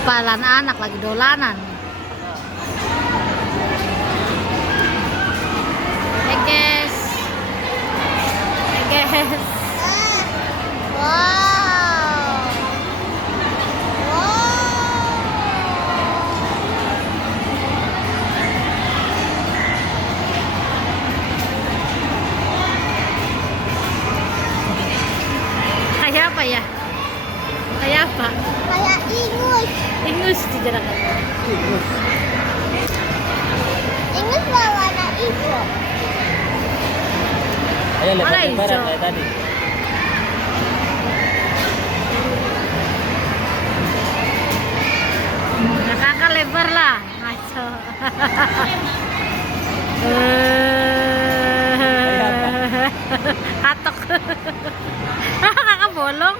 Papalan anak lagi dolanan. Hey guys. Hey guys. Wow. Kayak apa ya? Kayak apa? Kayak ingus. Ingus di jalan. Ingus warna hijau. Ayo lihat Mana di barat hijau? kayak tadi. Ya kakak lebar lah. Ngaco. Katok. Kakak bolong.